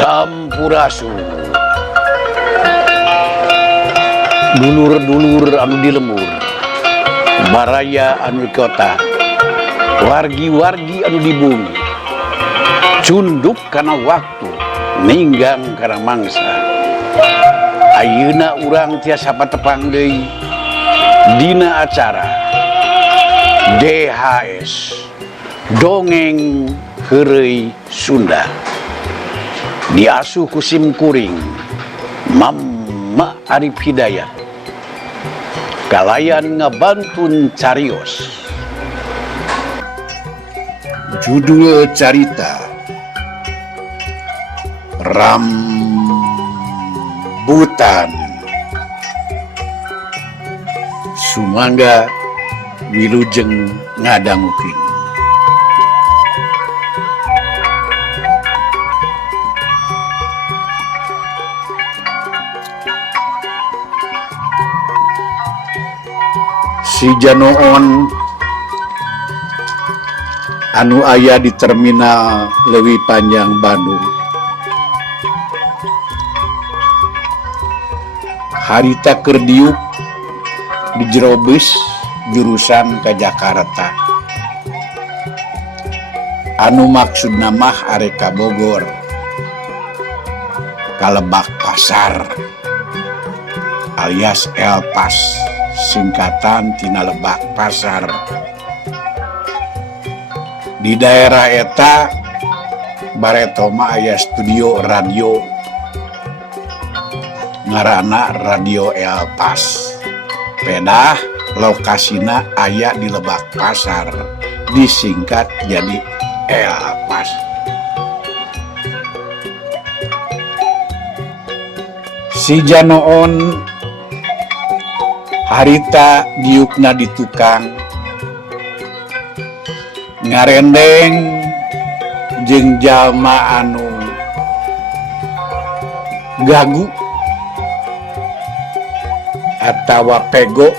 Sampurasun dulur-dulur anu dilemur, baraya anu di kota, wargi-wargi anu di bumi, cunduk karena waktu, ninggang karena mangsa. Ayeuna urang tiasa patepang deui dina acara DHS Dongeng Heureuy Sunda, diasuh ku Sim Kuring Mama Arif Hidayat, kalayan ngabantun carios. Judul carita Rambutan. Sumangga wilujeng ngadangukeun. Si Janoon anu aya di terminal Leuwi Panjang Bandung, harita keur diuk di jero bus jurusan ka Jakarta, anu maksudna mah arek ka Bogor, ka Lebak Pasar alias Elpas, singkatan tina Lebak Pasar. Di daerah eta baretoma aya studio radio ngaranna Radio Elpas. Pedah lokasina aya di Lebak Pasar, disingkat jadi Elpas. Si Janoon harita diukna di tukang ngarendeng jeung jalma anu gagu atawa pego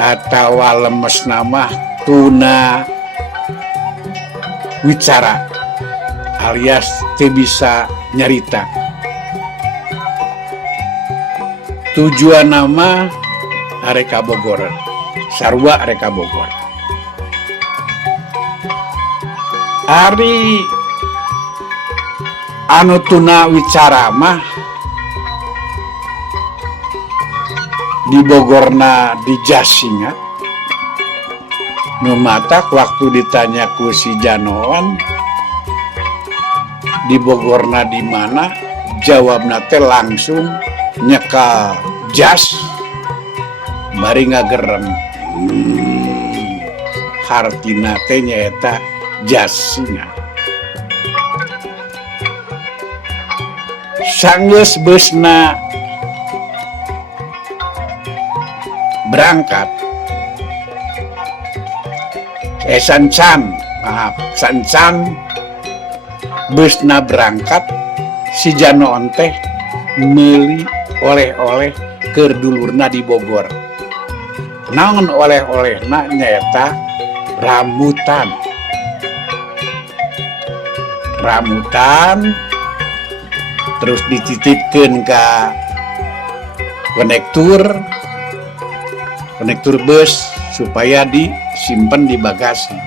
atawa lemes nama tuna wicara alias teu bisa nyarita. Tujuan nama areka Bogor, sarua areka Bogor. Ari anu tuna wicara mah di Bogorna di Jasinga. Nu matak waktu ditanya ku si Janoon di Bogorna di mana, jawabna teh langsung nyekal jas, bari ngagerem. Hartina teh nyaeta Jasinga. Sanggeus beusna berangkat, sancan beusna berangkat, si Janoon teh meuli oleh-oleh keur dulurna di Bogor. Naon oleh-olehna nyaeta rambutan. Rambutan terus dititipkeun ka konektur bus supaya disimpen di bagasi.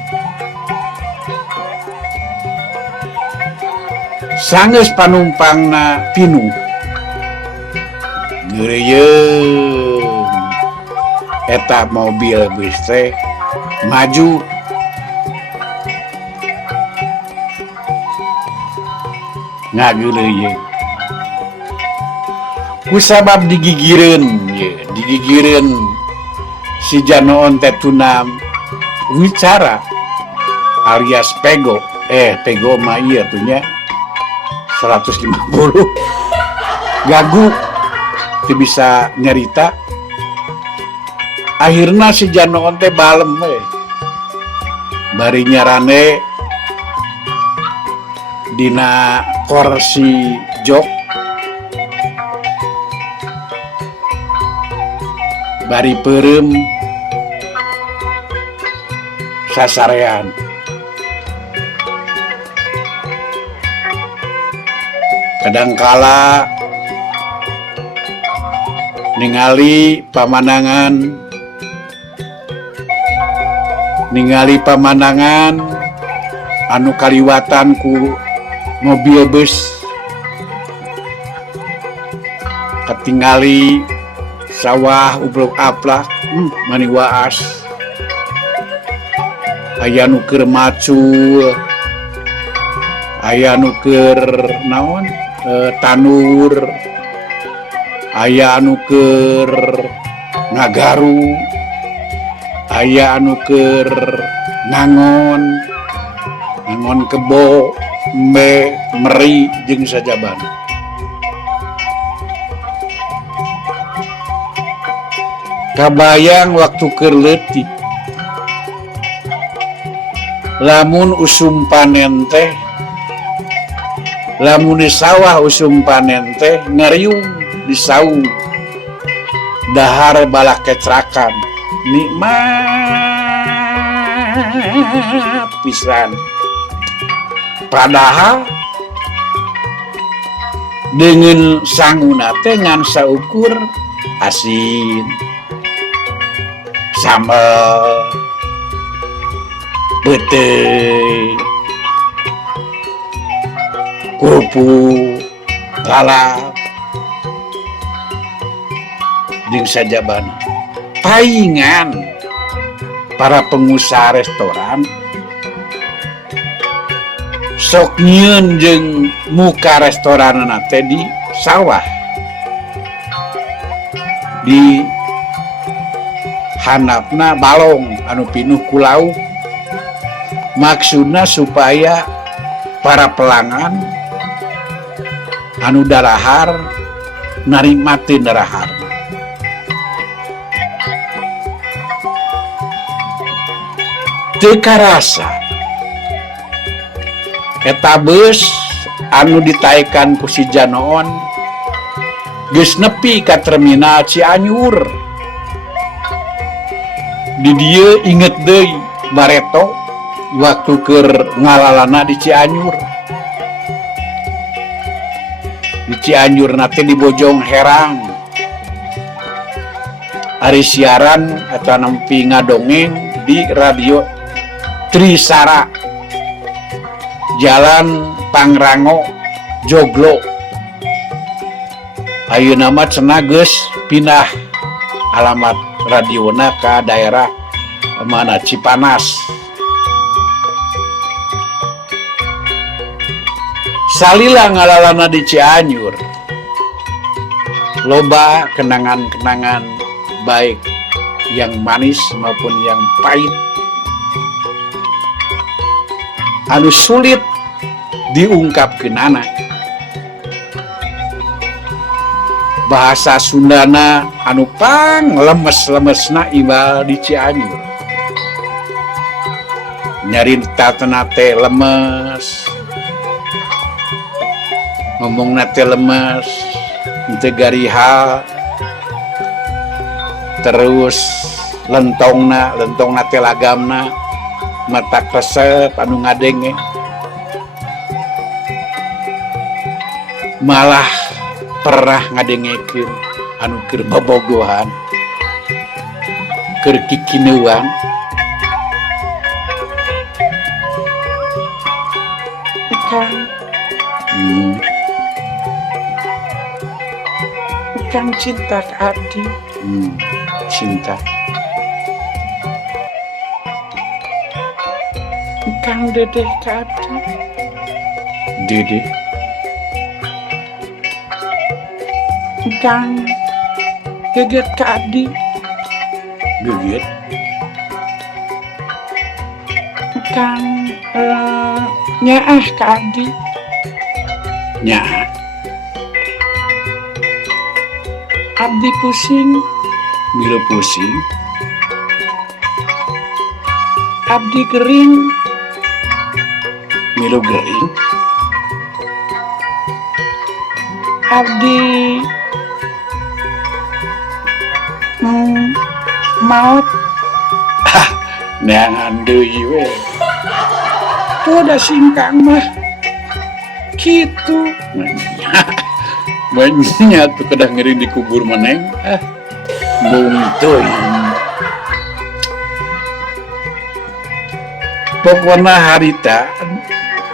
Sanggeus panumpangna pinuh, geureyeun eta mobil bus teh maju. Ngageuleuyeuh kusabab digigireun si Janoon teh tuna wicara alias pego. Pego mah ieu tuh nya 150 gagu teu bisa nyarita. Akhirna si Janoon teh balem we, bari nyarane dina kursi jok, bari peureum sasarean. kadangkala ningali pamandangan anu kaliwatan ku mobil bus, ketingali sawah ublok aplak mani waas, aya nu keur macul, aya nu keur naon tanur, aya anu keur ngagaru, aya anu keur ngangon kebo meri jeung sajabana. Kabayang waktu keur leutik lamun usum panen teh, lamun di sawah usum panen teh ngariung di saung dahar balak kecrakan nikmat pisan. Padahal dengan sanguna teh ngan saukur asin, sambal, betei, kerupuk, lalap, jeung sajabana. Paingan para pengusaha restoran sok nyieun jeung muka restoranna teh di sawah, di handapna balong anu pinuh ku lauk, maksudna supaya para pelanggan anu darahar narikmatin darahar. Teu karasa eta beus anu ditaekan ku si Janoon geus nepi ka terminal Cianjur. Di dieu inget deui Bareto waktu keur ngalalana di Cianjur. Di Cianjur nate di Bojong Herang. Ari siaran eta nempi ngadongeng di radio Trisara, Jalan Pangrango, Joglo. Ayeuna mah cenah geus pindah alamat radiona ka daerah mana Cipanas. Salila ngalalana di Cianjur, loba kenangan-kenangan baik yang manis maupun yang pahit anu sulit diungkapkeunana. Bahasa Sundana anu pang lemes-lemesna ibal di Cianjur. Nyarita teh lemes, ngomongna teh lemes, teu gariha, terus lentongna teh lagamna mata kresep anu ngadenge, malah pernah ngadengekeun anu keur bobogohan, keur kikineuan. Ikang cinta ka abdi. Cinta. Kang dedeh ka abdi. Dedeh. Kang geget ka abdi. Geget. Kang nyaah ka abdi. Nyaah. Abdi pusing. Milo pusing. Abdi gering. Milo gering. Abdi maut. Neangan deui we. Tuh da singkang mah gitu banyak tuh kedah ngeri dikubur meneng bungtuy pokoknya harita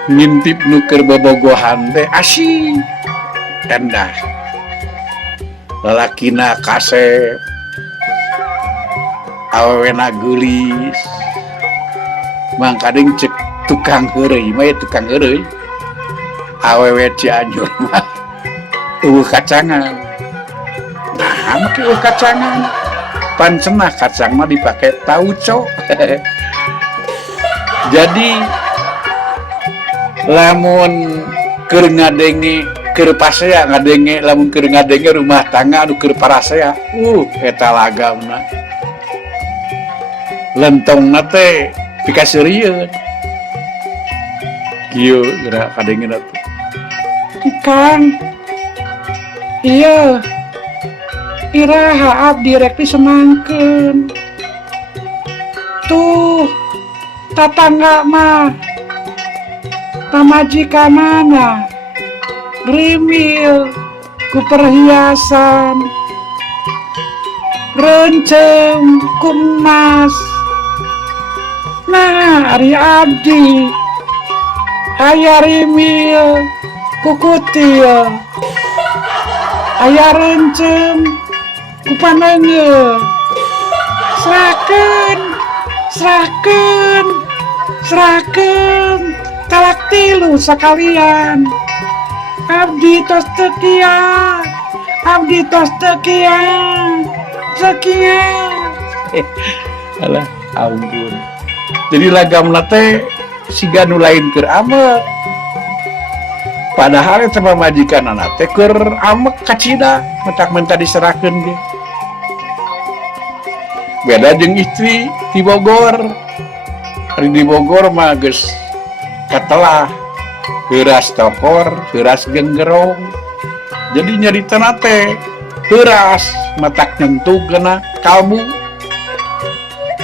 ngintip nuker bobogohan teh asyik endah lalakina kasep awewena gelis mangkadeng cek tukang heureuy mah tukang heureuy awewe Cianjur mah kacangan nah make kacangan pan cenah kacang mah dipake tauco jadi lamun keur ngadenge keur pasea ngadenge lamun keur ngadenge rumah tangga anu keur parasea eta lagamna lentongna teh pikaseureun kieu geura kadengena teh Kang iya iraha abdi rek disemangkeun tuh tatangga mah pamajikanana grimil ku perhiasan renceng ku emas nah ari abdi aya rimil ku kutil aya renceng ku panengeul serahkeun talak 3 sakalian abdi tos teu kieu sekian alah ampun jadi lagamna teh siga nu lain keur amek padahal eta majikanana teh keur amek kacida mentak-mentak diserahkeun ge beda jeung istri di Bogor ari di Bogor mah geus katelah heuras tokor heuras genggerong jadi nyaritana teh heuras matak nyentukeuna kalbu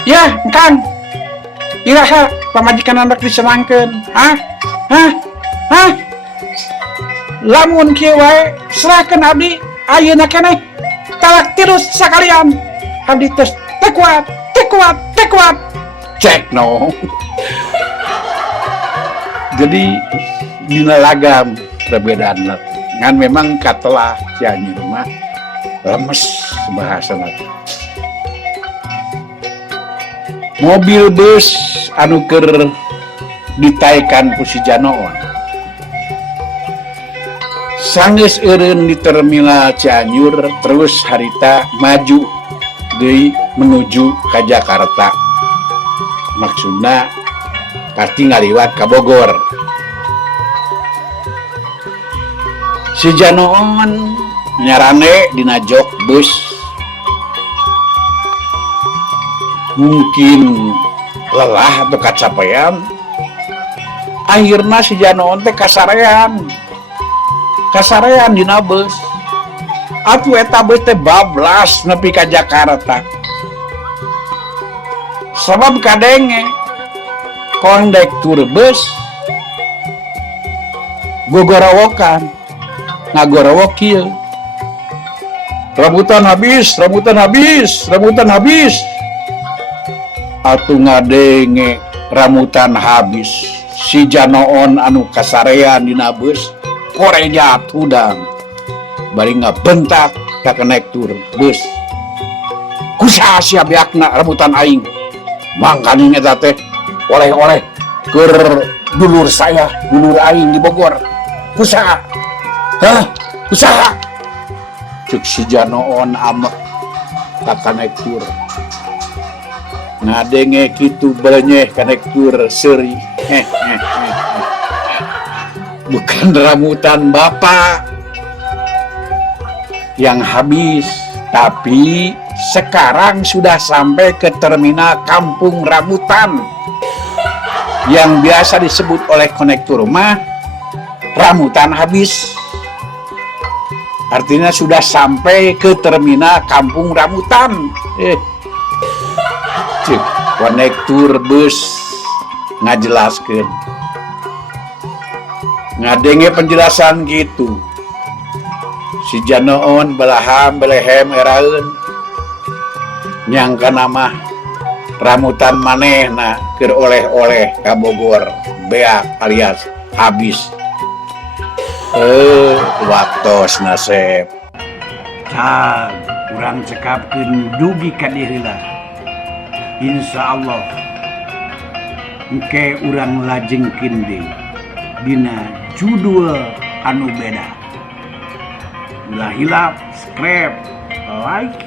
ya Kang iraha pamajikan anak disenangkeun lamun kieu wae serahkeun abdi ayeuna keneh talak 3 sakalian abdi teh teu kuat cek no jadi dina lagam perbedaanna ngan memang katelah Cianjur mah lemes bahasana mobil bus anu keur ditaekan ku si Janoon sanggeus eureun di terminal Cianjur terus harita maju deui menuju ka Jakarta maksudna pasti ngaliwat ka Bogor si Janoon nyarane dina jok bus mungkin lelah atau kacapean akhirna si Janoon teh kasarean dina bus atuh eta bus teh bablas nepi ka Jakarta sabab kadenge kondektur bus gogorowokan ngagorowok kieu rambutan habis atuh ngadenge rambutan habis si Janoon anu kasarean dina bus koreja tudang bari ngabentak ka konektur bus kusaha sia beakna rambutan aing mangkani eta teh oleh-oleh keur dulur aing di Bogor kusaha cek si Janoon amek ka konektur ngadenge kitu berenyeh konektur seuri bukan rambutan bapak yang habis tapi sekarang sudah sampai ke terminal Kampung Rambutan yang biasa disebut oleh konektur mah rambutan habis artinya sudah sampai ke terminal Kampung Rambutan cek konektur bus ngajelaskeun ngadenge penjelasan gitu si janoon belaham belehem eraeun nyangka nama ramutan manehna keur oleh-oleh ka Bogor beak alias habis waktos nasib Cag urang cekapkeun dugi ka diri lah. Insyaallah engke urang lajengkeun deui dina judul anu beda. Ulah hilap, subscribe, like,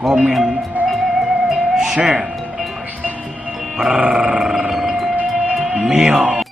komen, share. Mio.